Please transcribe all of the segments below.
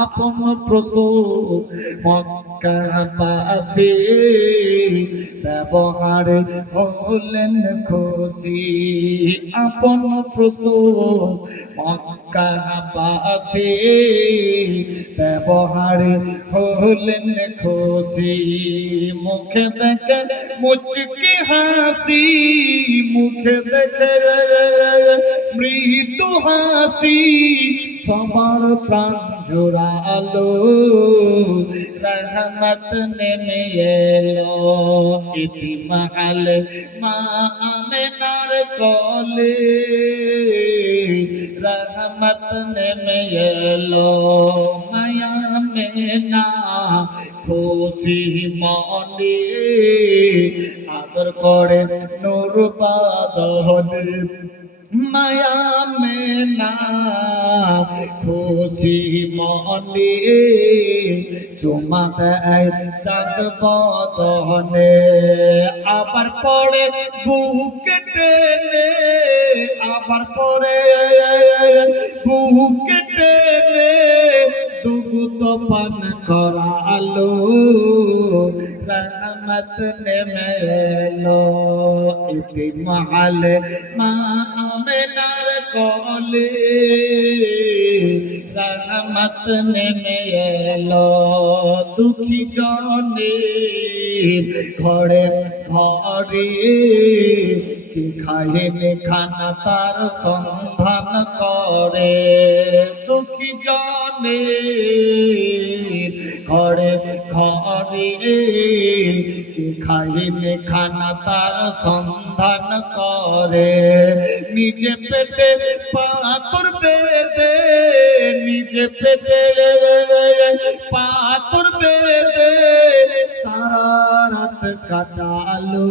আপন প্রসূত মক্কাবাসী ব্যবহারে হলেন খুশি। আপন প্রসূত মক্কাবাসী ব্যবহারে হলেন খুশি। মুখে দেখে মুচকি হাসি, মুখে দেখে মৃদু হাসি, সবার প্রাণ জোড়ালো, রহমত নেমে এলো। ইতিমাল মা আমেনার কোলে রহমত নেমে এলো। মায়া মেনা খুশি মনে আদর করে নূর বাদনে। মায়া মেনা খুশি মনে চুমা দেয় চাঁদ বদনে। আবার পড়ে বুক টেনে, আবার পড়ে বুক টেনে দুগ্ধ পান করালো, রহমত নেমে এলো। ইতিমাল মা আমেনার কোলে রহমত নেমে এলো। দুঃখী জনের ঘরে ঘরে কি খাইনি খানা তার সন্ধান করে। দুঃখী জনের ঘরে ঘরে কি খাইনি খানা তার সন্ধান করে। নিজে পেটে পাথর বেঁধে, নিজে পেটে পাথর বেঁধে সারা রাত কাটালো,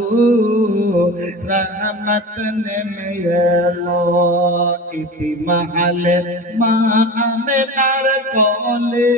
রহমত নেমে এলো। ইতিমাল মা আমেনার কোলে